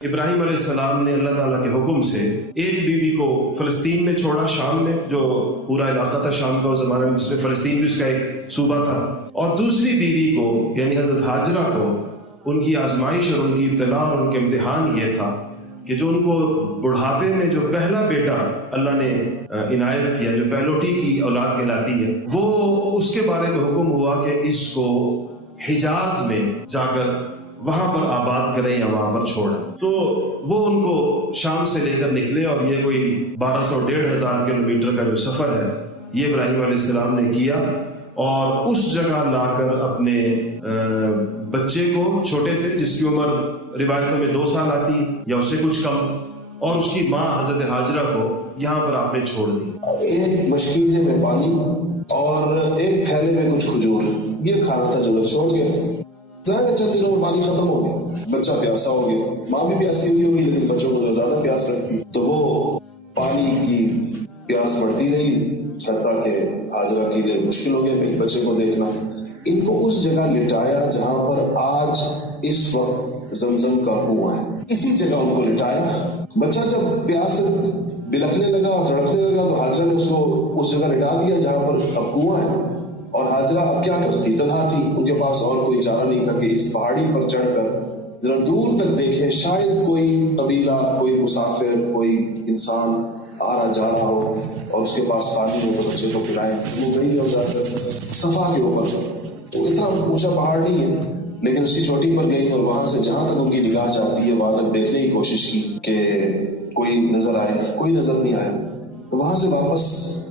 ابراہیم علیہ السلام نے اللہ تعالیٰ کے حکم سے ایک بیوی کو فلسطین میں چھوڑا، شام میں، جو پورا علاقہ تھا شام کا اس زمانے میں، جس میں فلسطین بھی اس کا ایک صوبہ تھا، اور دوسری بیوی کو یعنی حضرت ہاجرہ کو ان کی آزمائش اور ان کی ابتلاء اور ان کے امتحان یہ تھا کہ جو ان کو بڑھاپے میں جو پہلا بیٹا اللہ نے عنایت کیا، جو پہلوٹی کی اولاد کہلاتی ہے، وہ اس کے بارے میں حکم ہوا کہ اس کو حجاز میں جا کر وہاں پر آباد کریں یا وہاں پر چھوڑیں۔ تو وہ ان کو شام سے لے کر نکلے، اور یہ کوئی 1200-1500 کلومیٹر کا جو سفر ہے یہ ابراہیم علیہ السلام نے کیا، اور اس جگہ لا کر اپنے بچے کو چھوٹے سے، جس کی عمر روایتوں میں 2 سال آتی یا اس سے کچھ کم، اور اس کی ماں حضرت ہاجرہ کو یہاں پر آپ نے چھوڑ دی۔ ایک مشکیزے میں پانی اور ایک تھیلے میں کچھ کھجور، یہ کھانا تھا جو چھوڑ گیا۔ ظاہر ہے چند دنوں میں پانی ختم ہو گیا، بچہ پیاسا ہو گیا، ماں بھی پیاسی ہوئی، لیکن بچوں کو زیادہ پیاس لگتی، تو وہ پانی کی پیاس بڑھتی رہی، حتیٰ کہ ہاجرہ کے لیے مشکل ہو گیا کہ بچے کو دیکھنا۔ ان کو اس جگہ لٹایا جہاں پر آج اس وقت زمزم کا کنواں ہے، اسی جگہ ان کو لٹایا۔ بچہ جب پیاس سے بلکنے لگا اور تڑپنے لگا تو ہاجرہ نے اس کو اس جگہ لٹا دیا جہاں پر اب کنواں ہے، اور ہاجرہ اب کیا کرتی، تنہا تھی، ان کے پاس اور کوئی چارہ نہیں تھا کہ اس پہاڑی پر چڑھ کر ذرا دور تک دیکھیں، شاید کوئی قبیلہ، کوئی مسافر، کوئی انسان آ رہا جا رہا ہو اور اس کے پاس پانی ہو تو بچے کو پلائیں۔ وہ گئی ہو جا کر صفا کے اوپر، وہ اتنا اونچا پہاڑ نہیں ہے لیکن اس کی چوٹی پر گئی، اور وہاں سے جہاں تک ان کی نگاہ جاتی ہے وہاں تک دیکھنے کی کوشش کی کہ کوئی نظر آئے، کوئی نظر نہیں آیا، تو وہاں سے واپس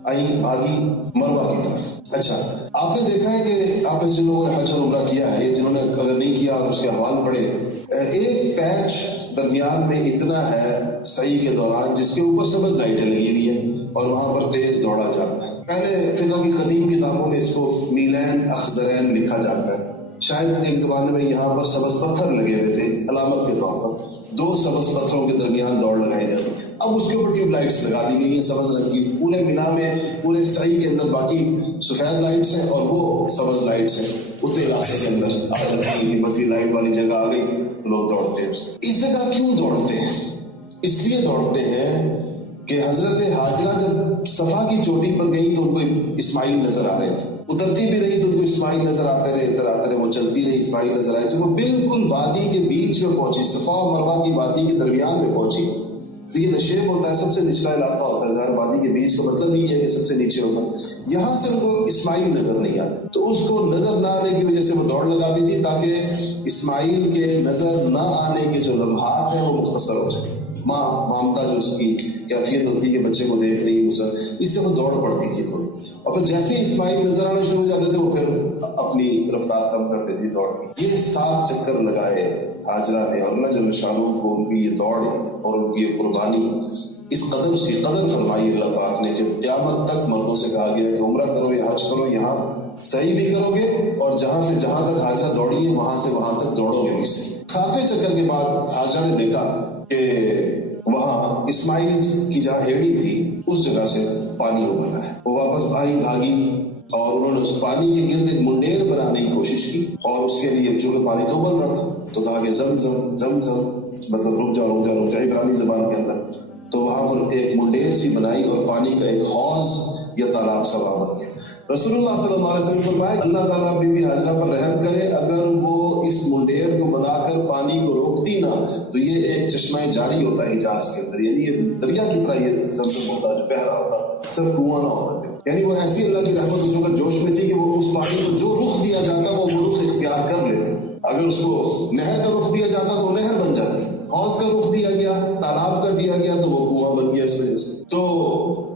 آئی، بھاگی مروہ کی طرف۔ اچھا، آپ نے دیکھا ہے کہ آپ اس جن لوگوں نے حج اور عمرہ کیا ہے، جنہوں نے اگر نہیں کیا اور اس کے احوال پڑھے، ایک پیچ درمیان میں اتنا ہے سعی کے دوران جس کے اوپر سبز لائٹیں لگی ہوئی ہیں اور وہاں پر تیز دوڑا جاتا ہے۔ پہلے فقہ کی قدیم کتابوں میں اس کو میلین اخضرین لکھا جاتا ہے، شاید ایک زمانے میں یہاں پر سبز پتھر لگے ہوئے تھے علامت کے طور پر، 2 سبز پتھروں کے درمیان دوڑ لگائی جاتی ہے۔ اب اس کے اوپر ٹیوب لائٹس لگا دی گئی ہیں سبز رنگ کی، پورے مینا میں، پورے سعی کے اندر باقی سفید لائٹس ہیں اور وہ سبز لائٹس ہیں، اتنے علاقے کے اندر آ جاتی ہے، بس یہ لائٹ والی جگہ آ گئی تو لوگ دوڑتے ہیں۔ اس جگہ کیوں دوڑتے ہیں؟ اس لیے دوڑتے ہیں کہ حضرت ہاجرہ جب صفا کی چوٹی پر گئی تو ان کو اسماعیل نظر آ رہے تھے، اترتی بھی رہی تو ان کو اسماعیل نظر آتے رہے، ادھر آتے رہے، وہ چلتی رہی، اسماعیل نظر آئے، جب وہ بالکل وادی کے بیچ میں پہنچی، صفا اور مروہ کی وادی کے درمیان میں پہنچی، یہ نشیب ہوتا ہے، سب سے نچلا علاقہ ہوتا ہے، ظاہر وادی کے بیچ کا مطلب یہ ہے کہ سب سے نیچے ہوگا، یہاں سے ان کو اسماعیل نظر نہیں آتے، تو اس کو نظر نہ آنے کی وجہ سے وہ دوڑ لگا دی تھی تاکہ اسماعیل کے نظر نہ آنے کے جو لمحات ہیں وہ مختصر ہو جائے۔ مامتا جو اس کی کیفیت ہوتی ہے کہ بچے کو دیکھ رہی ہے، اس سے وہ دوڑ پڑتی تھی تھوڑی، اور پھر جیسے ہی اسماعیل نظر آنا شروع ہو جاتے تھے وہ پھر اپنی رفتار کم کر دیتی دوڑ کی۔ یہ 7 چکر لگائے ہاجرہ نے، اور اللہ جل شانہ کو ان کی یہ دوڑ اور ان کی یہ قربانی، اس قدر اس کی قدر فرمائی اللہ پاک نے کہ قیامت تک مردوں سے کہا گیا کہ عمرہ کرو یا حج کرو، یہاں صحیح بھی کرو گے اور جہاں سے جہاں تک ہاجرہ دوڑی ہے وہاں سے وہاں تک دوڑو گے بھی صحیح۔ 7ویں چکر کے بعد ہاجرہ نے دیکھا کہ وہاں اسماعیل کی جہاں ہیڑی تھی اس جگہ سے پانی ابلا ہے، وہ واپس آئی، بھاگی، اور انہوں نے اس پانی کے گرد ایک منڈیر بنانے کی کوشش کی، اور اس کے لیے چونکہ پانی تو ابل رہا تھا تو کہا کہ زمزم زمزم، مطلب رک جاؤ رک جاؤ رک جاؤ عبرانی زبان کے اندر، تو وہاں پر ایک منڈیر سی بنائی اور پانی کا ایک حوض یا تالاب سا بن گیا۔ رسول اللہ صلی اللہ علیہ وسلم فرمائے اللہ تعالیٰ بی بی ہاجرہ پر رحم کرے، اگر وہ اس منڈیر کو بنا کر پانی کو روکتی نہ تو یہ ایک چشمہ جاری ہوتا ہے حجاز کے اندر، یعنی یہ دریا کی طرح یہ زمزم ہوتا ہے جو بہ رہا ہوتا، صرف کنواں نہ ہوتا، یعنی وہ ایسی اللہ کی رحمت اس وقت جوش میں تھی کہ وہ اس پانی کو جو رخ دیا جاتا وہ رخ اختیار کر لیتے، اگر اس کو نہر کا رخ دیا جاتا تو وہ نہر بن جاتی، حوض کا رخ دیا گیا، تالاب کا دیا گیا تو وہ کنواں بن گیا اس وجہ سے۔ تو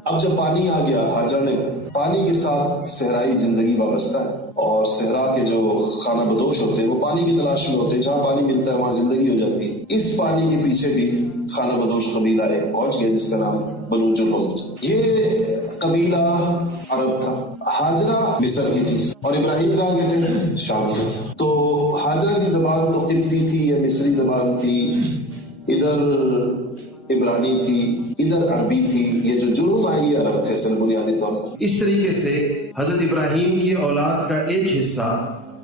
اب جب پانی آ گیا، ہاجرہ نے پانی کے ساتھ صحرائی زندگی وابستہ ہے، اور صحرا کے جو خانہ بدوش ہوتے ہیں وہ پانی کی تلاش میں ہوتے ہیں، جہاں پانی ملتا ہے وہاں زندگی ہو جاتی ہے۔ اس پانی کے پیچھے بھی خانہ بدوش قبیلہ ایک پہنچ گیا جس کا نام بنو جرہم، یہ قبیلہ عرب تھا، ہاجرہ مصر کی تھی اور ابراہیم کہاں گئے تھے؟ شام کے۔ تو ہاجرہ کی زبان تو قبطی تھی یا مصری زبان تھی، ادھر عبرانی تھی، ادھر عربی تھی، یہ جو جرہم آئی عرب تھے اصل بنیادی طور پر۔ اس طریقے سے حضرت ابراہیم کی اولاد کا ایک حصہ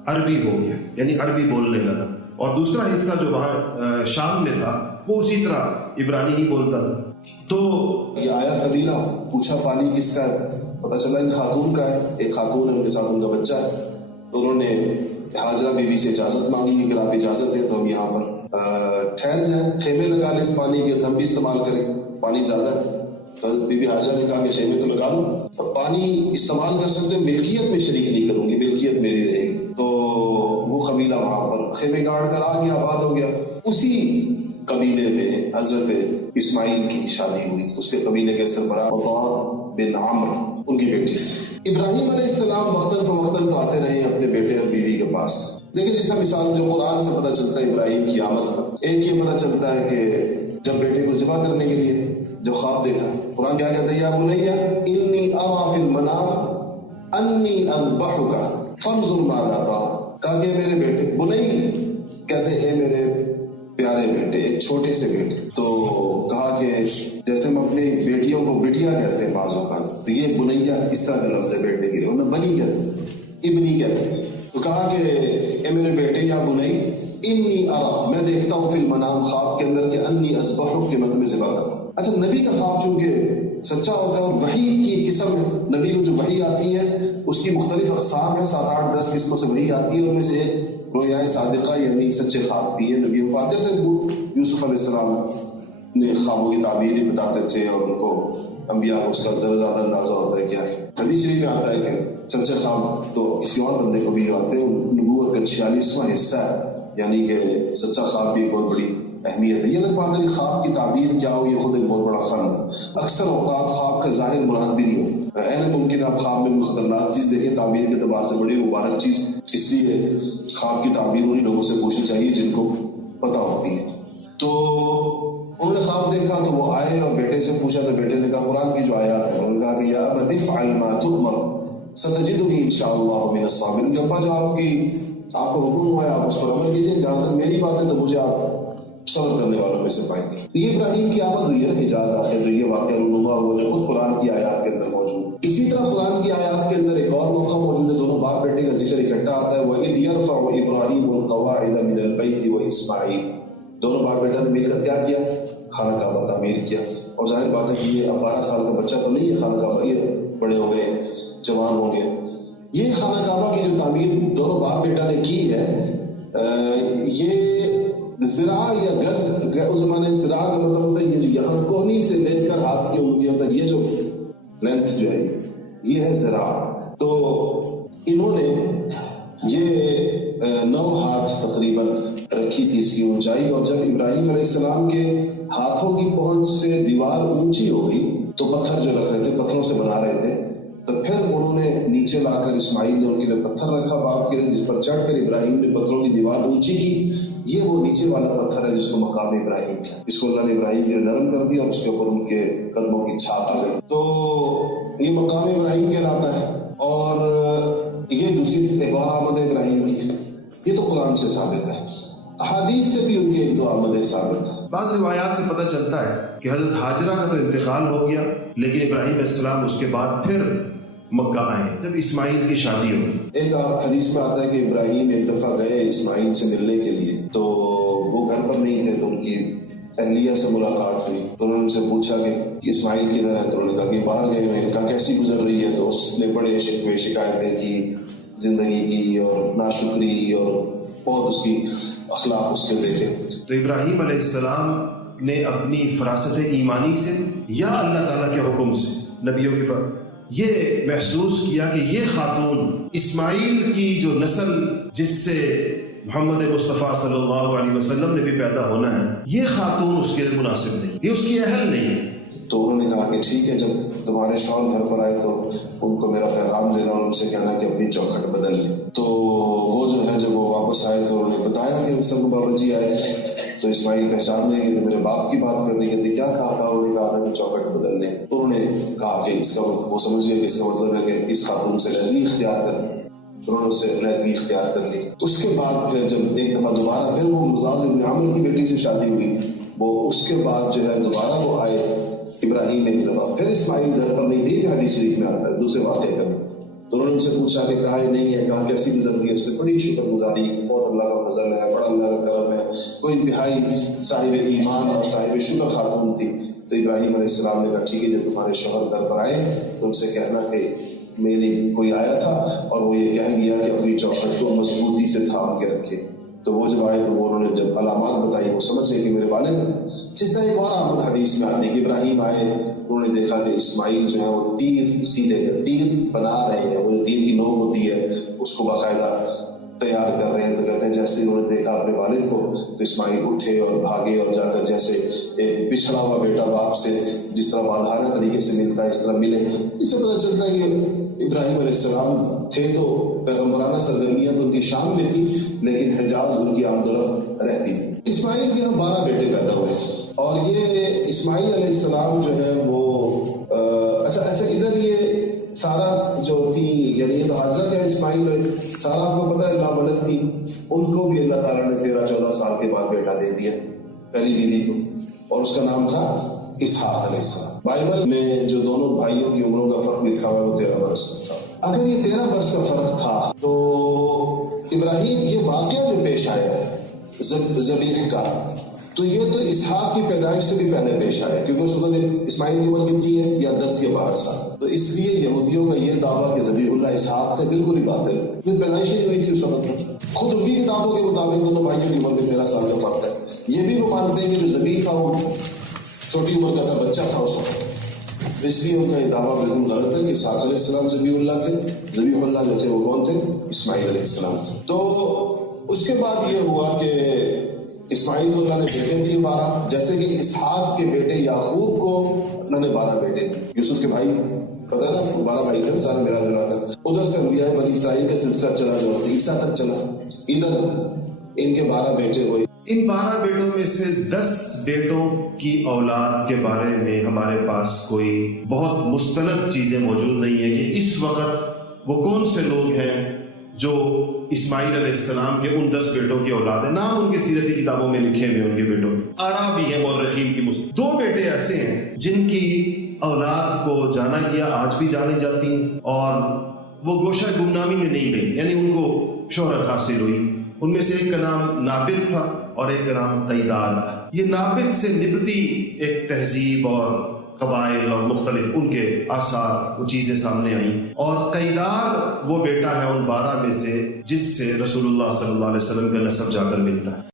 عربی ہو گیا، یعنی عربی بولنے لگا، اور دوسرا حصہ جو وہاں شام میں تھا وہ اسی طرح عبرانی ہی بولتا تھا. تو یہ آیا قبیلہ, پوچھا پانی کس کا ہے, پتہ چلا ان خاتون کا ہے, ایک خاتون ہے ان کے ساتھ ان کا بچہ ہے. تو انہوں نے ہاجرہ بیوی سے اجازت مانگی کہ اگر آپ اجازت دیں تو ہم یہاں پر ٹھہر جائیں, خیمے لگا لیں اس پانی کے, ہم بھی استعمال کریں, پانی زیادہ ہے. تو بی بی حاجرہ نے کہا کہ خیمے تو لگا لوں, پانی استعمال کر سکتے, ملکیت میں شریک نہیں کروں گی, ملکیت میری رہے گی. تو وہ قبیلہ وہاں پر خیمے گاڑ کر آ گیا, آباد ہو گیا. اسی قبیلے میں حضرت اسماعیل کی شادی ہوئی, اس کے قبیلے کے سربراہ بن عمر ان کی بیٹی سے. ابراہیم علیہ السلام وقتاً فوقتاً تو آتے رہے اپنے بیٹے اور بیوی کے پاس. دیکھیں جس کا مثال جو قرآن سے پتہ چلتا ہے ابراہیم کی آمد کا, ایک یہ پتہ چلتا ہے کہ جب بیٹے کو ذبح کرنے کے لیے جو خواب دیکھا, قرآن کیا کہتا ہے, یا بنی انی ارى فی المنام انی اذبحک فانظر ماذا ترى. کہا کہ میرے بیٹے, بنی کہتے ہیں میرے پیارے بیٹے, ایک چھوٹے سے بیٹے. تو کہا کہ جیسے ہم اپنی بیٹیوں کو بٹیا کہتے ہیں بعض اوقات, تو یہ بنیا اس طرح کا لفظ ہے بیٹے کے لیے, انہیں بنی کہتے, ابنی کہتے ہیں. تو کہا کہ اے میرے بیٹے, یا بنی انی ارى, میں دیکھتا ہوں فی المنام, خواب کے اندر, کہ انی اذبحک, کہ میں تمہیں ذبح کروں. اچھا, نبی کا خواب چونکہ سچا ہوتا ہے اور وحی کی قسم ہے, نبی کو جو وحی آتی ہے اس کی مختلف اقسام ہیں, 7 8 10 قسموں سے وحی آتی ہے. ان میں سے ایک رویائے صادقہ یعنی سچے خواب بھی ہے. نبی پاک جیسے یوسف علیہ السلام نے خوابوں کی تعبیر بتاتے تھے, اور ان کو انبیاء کو اس کا زیادہ اندازہ ہوتا ہے کیا ہے. حدیث شریف میں آتا ہے کہ سچے خواب تو کسی اور بندے کو بھی آتے ہیں, نبوت کا 46واں حصہ ہے, یعنی کہ سچا خواب بھی بہت بڑی اہمیت ہے. یہ الگ بات ہے کہ خواب کی تعبیر کیا ہو, یہ خود ایک بہت بڑا فن ہے. اکثر اوقات خواب کا ظاہر مراد بھی نہیں ہوتا. ممکن آپ خواب میں خطرناک چیز دیکھیں, تعبیر کے اعتبار سے بڑی مبارک چیز, اس لیے خواب کی تعبیر انہیں لوگوں سے پوچھنی چاہیے جن کو پتہ ہوتی ہے. تو انہوں نے خواب دیکھا تو وہ آئے اور بیٹے سے پوچھا, تو بیٹے نے کہا قرآن کی جو آیات ہے, انہوں نے کہا کہ یا ابت افعل ما تؤمر ستجدنی انشاءاللہ من الصابرین, کہ ابا جو آپ کو حکم ہوا ہے آپ اس پر عمل کیجیے, جہاں تک میری بات ہے تو مجھے آپ صبر کرنے والوں میں سے پائیں گے. یہ ابراہیم کی آمد ہوئی ہے نا, حجاز آ کے جو یہ واقعہ رونما ہوا جو خود قرآن کی آیات کے اندر موجود. اسی طرح قرآن کی آیات کے اندر ایک اور موقع موجود ہے, دونوں باپ بیٹے کا ذکر اکٹھا آتا ہے. وَإِذْ يَرْفَعُ إِبْرَاهِيمُ الْقَوَاعِدَ مِنَ الْبَيْتِ وَإِسْمَاعِيلُ, دونوں باپ بیٹا نے مل کر کیا کیا, خانہ کعبہ تعمیر کیا. اور ظاہر بات ہے کہ یہ اب 12 سال کا بچہ تو نہیں ہے, خانہ کعبہ یہ بڑے ہو گئے, جوان ہو گئے. یہ خانہ کعبہ کی جو تعمیر دونوں باپ بیٹا نے کی ہے, یہ زراع یا گز, اس زمانے زراع کا مطلب ہوتا ہے یہ جو یہاں کوہنی سے لے کر ہاتھ کی انگلیوں تک یہ جو لینتھ جو ہے یہ ہے زراع. تو انہوں نے یہ 9 ہاتھ تقریباً رکھی تھی اس کی اونچائی. اور جب ابراہیم علیہ السلام کے ہاتھوں کی پہنچ سے دیوار اونچی ہو گئی تو پتھر جو رکھ رہے تھے, پتھروں سے بنا رہے تھے, تو پھر انہوں نے نیچے لا کر اسماعیل نے ان کے لیے پتھر رکھا باپ کے لیے, جس پر چڑھ کر ابراہیم نے پتھروں کی دیوار اونچی کی. یہ وہ نیچے والا پتھر ہے جس کو مقام ابراہیم کیا, اس کو اللہ نے ابراہیم کے نرم کر دیا, اور اس کے اوپر ان کے قدموں کی چھاپ آ گئی. تو یہ مقام ابراہیم کہلاتا ہے. اور یہ دوسری ایک اور آمد ابراہیم کی, یہ تو قرآن سے ثابت ہے, احادیث سے بھی ان کی 1 2 آمدیں ثابت ہیں. بعض روایات سے پتہ چلتا ہے کہ حضرت حاجرہ کا تو انتقال ہو گیا, لیکن ابراہیم علیہ السلام اس کے بعد پھر مکہ آئے جب اسماعیل کی شادی ہوئی. ایک حدیث میں آتا ہے کہ ابراہیم ایک دفعہ گئے اسماعیل سے ملنے کے لیے, تو وہ گھر پر نہیں تھے, تو ان کی اہلیہ سے ملاقات ہوئی. تو انہوں نے ان سے پوچھا کہ اسماعیل کدھر ہے, تو انہوں نے کہا کہ باہر گئے ہیں. کہا کیسی گزر رہی ہے, تو اس نے بڑے شکوے شکایتیں کی زندگی کی, اور ناشکری, اور بہت اس کی اخلاق اس کے دیکھے. تو ابراہیم علیہ السلام نے اپنی فراست ایمانی سے یا اللہ تعالیٰ کے حکم سے, نبیوں کی یہ محسوس کیا کہ یہ خاتون اسماعیل کی جو نسل جس سے محمد مصطفیٰ صلی اللہ علیہ وسلم نے بھی پیدا ہونا ہے, یہ خاتون اس کے لیے مناسب نہیں, یہ اس کی اہل نہیں ہے. تو انہوں نے کہا کہ ٹھیک ہے, جب تمہارے شوہر گھر پر آئے تو ان کو میرا پیغام دینا اور ان سے کہنا کہ اپنی چوکھٹ بدل لیں. تو وہ جو ہے جب وہ واپس آئے تو انہوں نے بتایا کہ سب بابا جی آئے, تو اسماعیل پہچان دیں گے میرے باپ کی بات کر رہی ہے. کیا کہا تھا, انہوں نے کہا تھا کہ چوکھٹ بدل لیں. انہوں نے کہا کہ اس کا وہ سمجھ گئے کہ اس کا مطلب ہے کہ اس خاتون سے علیحدگی اختیار کر, انہوں نے اس سے علیحدگی اختیار کر لی. اس کے بعد پھر جب ایک دفعہ دوبارہ پھر وہ مزاز ابن عمر کی بیٹی سے شادی ہوئی, وہ اس کے بعد جو ہے دوبارہ وہ آئے ابراہیم نے ایک دفعہ, پھر اسماعیل گھر پر نہیں تھی, حدیث شریف میں آتا ہے دوسرے واقعے کا. تو انہوں نے ان سے پوچھا کہ کہا نہیں ہے, کہا کیسی گزر رہی ہے, اس نے بڑی شکر گزاری, بہت اللہ کا فضل ہے, بڑا اللہ کا کرم ہے, کوئی انتہائی صاحب ایمان اور صاحب شکر خاتون تھی. تو ابراہیم علیہ السلام نے کہا ٹھیک ہے، جب تمہارے شوہر در پر آئے تو ان سے کہنا کہ میری کوئی آیا تھا اور وہ یہ کہہ گیا کہ اپنی چوکھٹ کو مضبوطی سے تھام کے رکھے. تو وہ جب آئے تو انہوں نے جب علامات بتائی وہ سمجھ گئے کہ میرے والد. جس طرح ایک اور آمد حدیث میں آتی ہے کہ ابراہیم آئے، انہوں نے دیکھا کہ اسماعیل جو ہے وہ تیر سیدھے تیر بنا رہے ہیں، وہ جو تیر کی نوک ہوتی ہے اس کو باقاعدہ تیار کر رہے ہیں. تو کہتے ہیں جیسے انہوں نے دیکھا اپنے والد کو تو اسماعیل اٹھے اور بھاگے اور جا کر جیسے ایک بچھڑا ہوا بیٹا باپ سے جس طرح والہانہ طریقے سے ملتا ہے اس طرح ملے. اس سے پتہ چلتا ہے کہ ابراہیم علیہ السلام تھے تو پیغمبرانہ سرگرمیاں تو ان کی شام میں تھی، لیکن حجاز ان کی آمد و رفت رہتی تھی. اسماعیل کے 12 بیٹے پیدا ہوئے اور یہ اسماعیل علیہ السلام جو ہے وہ ایسا ادھر یہ سارا جو تھی، یعنی یہ تو حاضرہ کیا اسماعیل سارا آپ کو پتہ ہے لاولد تھی، ان کو بھی اللہ تعالیٰ نے 13-14 سال کے بعد بیٹا دے دیا پہلی بیوی کو، اور اس کا نام تھا اسحاق علیہ السلام. بائبل میں جو دونوں بھائیوں کی عمروں کا فرق لکھا ہوا ہے وہ 13 برس کا تھا. اگر یہ 13 برس کا فرق تھا تو ابراہیم یہ واقعہ جو پیش آیا ہے ذبیح کا، تو یہ تو اسحاق کی پیدائش سے بھی پہلے پیش آیا، کیونکہ اس وقت اسماعیل کی عمر کتنی ہے، یا 10 یا 12 سال. تو اس لیے یہودیوں کا یہ دعویٰ کہ ذبیح اللہ اسحاق ہے بالکل ہی باطل ہے، یہ پیدائش ہی ہوئی تھی اس وقت میں. خود ان کی کتابوں کے مطابق دونوں بھائیوں کی عمر میں 13 سال کا فرق ہے. یہ بھی وہ مانتے ہیں کہ جو ذبیح تھا وہ چھوٹی عمر کا تھا، بچہ تھا اس وقت. اس لیے ان کا یہ دعویٰ بالکل غلط ہے کہ اسحاق علیہ السلام ذبیح اللہ تھے. ذبیح اللہ جو تھے وہ کون تھے؟ اسماعیل علیہ السلام تھے. تو اس کے بعد یہ ہوا کہ اسماعیل کو اللہ نے بیٹے دیے 12، جیسے کہ اسحاق کے بیٹے یعقوب کو اللہ نے 12 بیٹے دیے. یوسف کے بھائی پتہ نا 12 بھائی تھے، سارے میرا جلا تھا. ادھر سے انبیاء بنی اسرائیل کا سلسلہ چلا جو عیسیٰ تک چلا. ادھر ان کے 12 بیٹے ہوئے. ان 12 بیٹوں میں سے 10 بیٹوں کی اولاد کے بارے میں ہمارے پاس کوئی بہت مستند چیزیں موجود نہیں ہے کہ اس وقت وہ کون سے لوگ ہیں جو اسماعیل علیہ السلام کے ان 10 بیٹوں کی اولاد ہیں. نام ان کے سیرتی کتابوں میں لکھے ہوئے ان کے بیٹوں کے آرا بھی ہیں مورخین کی 2 بیٹے ایسے ہیں جن کی اولاد کو جانا گیا، آج بھی جانی جاتی ہیں، اور وہ گوشہ گمنامی میں نہیں گئی، یعنی ان کو شہرت حاصل ہوئی. ان میں سے ایک کا نام نابل تھا اور ایک کا نام قیدار تھا. یہ نابل سے نبتی ایک تہذیب اور قبائل اور مختلف ان کے آثار وہ چیزیں سامنے آئیں، اور قیدار وہ بیٹا ہے ان 12 میں سے جس سے رسول اللہ صلی اللہ علیہ وسلم کا نسب جا کر ملتا ہے.